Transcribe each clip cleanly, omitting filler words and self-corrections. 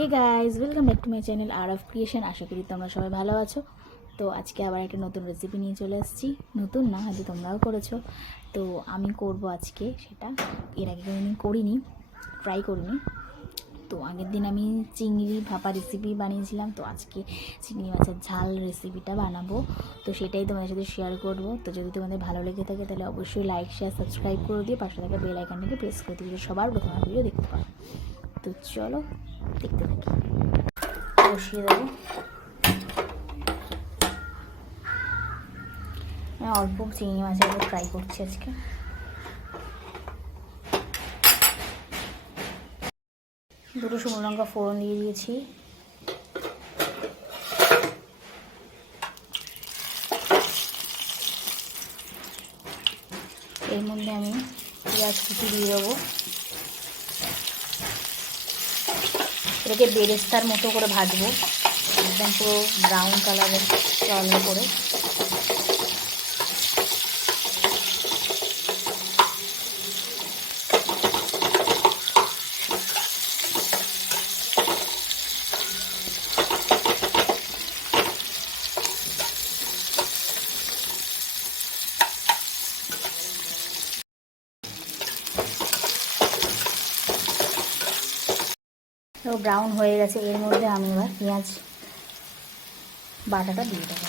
Hey guys, welcome back to my channel R of creation. আশা করি তোমরা সবাই ভালো আছো। তো আজকে আবার একটা নতুন রেসিপি নিয়ে চলে এসেছি। নতুন না, হয়তো তোমরাও করেছো। তো আমি করব আজকে সেটা। এর আগে কোনোদিন করিনি, ট্রাই করিনি। তো আগের দিন আমি চিংড়ি ভাপা রেসিপি বানিয়েছিলাম, তো আজকে চিংড়ি মাছের ঝাল রেসিপিটা বানাবো। তো সেটাই তোমাদের সাথে শেয়ার করব। তো যদি তোমাদের ভালো লেগে থাকে তাহলে অবশ্যই লাইক, শেয়ার, সাবস্ক্রাইব করে দিয়ে পাশে থাকা বেল আইকনটাকে প্রেস করে দিও, সবার প্রথমে ভিডিও দেখতে পারো। তো চলো দেখতে থাকি। বসিয়ে দেবো। অল্প চিংড়ি মাছের ফ্রাই করছি আজকে। দুটো শুকনো লঙ্কা ফোড়ন দিয়ে দিয়েছি। এর মধ্যে আমি পেঁয়াজ কুচি দিয়ে দেবো। এটাকে বেরেস্তার মতো করে ভাজবো, একদম পুরো ব্রাউন কালারের কালার করে। তো ব্রাউন হয়ে গেছে, এর মধ্যে আমি এবার পেঁয়াজ বাটাটা দিয়ে দেবো।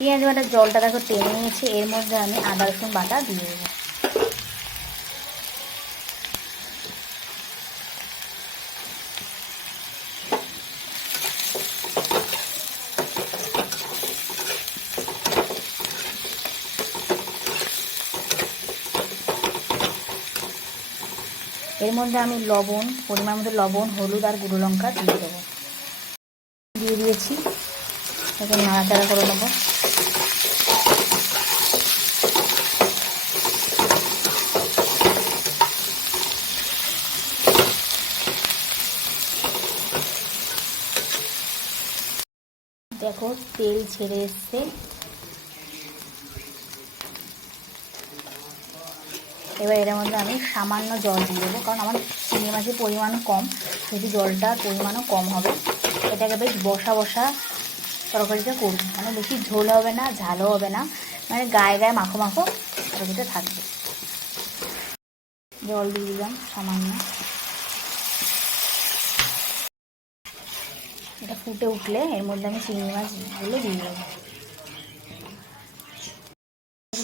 পেঁয়াজ বাটার জলটা দেখো টেনে নিয়েছে, এর মধ্যে আমি আদা রসুন বাটা দিয়ে দেবো। এর মধ্যে আমি লবণ, পরিমাণ মতো লবণ, হলুদ আর গুঁড়ো লঙ্কা দিয়ে দেবো। দিয়ে দিয়েছি, এখন নাড়াচাড়া করে নেবো। দেখো তেল ছেড়ে এসছে। এবার এর মধ্যে আমি সামান্য জল দিয়ে দেবো, কারণ আমার চিংড়ি মাছের পরিমাণ কম, যদি জলটার পরিমাণও কম হবে। এটাকে বেশ বসা বসা তরকারিটা করবো, মানে বেশি ঝোল হবে না, ঝালও হবে না, মানে গায়ে গায়ে মাখো মাখো তরকারিটা থাকবে। জল দিয়ে দিলাম সামান্য। এটা ফুটে উঠলে এর মধ্যে আমি চিংড়ি মাছগুলো দিয়ে দেবো।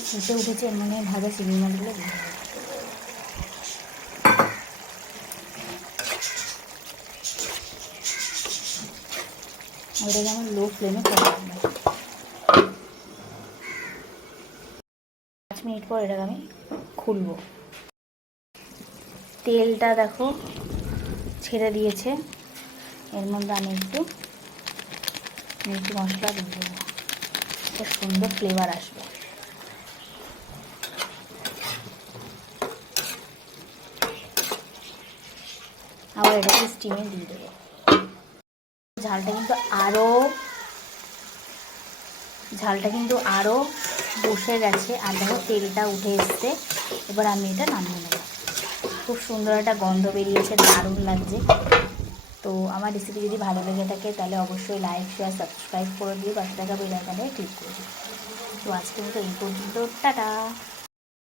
ফুটে উঠেছে, এর মধ্যে ভাজা চিংড়ি মাছগুলো দিয়ে দেবো। ওটাকে আমি লো ফ্লেমে করে রাখবো। 5 মিনিট পর এটাকে আমি খুলবো। তেলটা দেখো ছেড়ে দিয়েছে, এর মধ্যে আমি একটু মিট মশলা দিয়ে দেবো, একটা সুন্দর ফ্লেভার আসবে। আবার এটাকে স্টিমে দিয়ে দেবো। ঝালটা কিন্তু আরও বসে গেছে, আর দেখো তেলটা উঠে এসছে। এবার আমি এটা নামিয়ে নেব। খুব সুন্দর একটা গন্ধ বেরিয়েছে, দারুণ লাগছে। তো আমার রেসিপি যদি ভালো লেগে থাকে তাহলে অবশ্যই লাইক, শেয়ার, সাবস্ক্রাইব করে দিয়ে পাশে থাকা বেল আইকনে ক্লিক করে দিই। তো আজকের মতো এই পর্যন্ত, টাটা।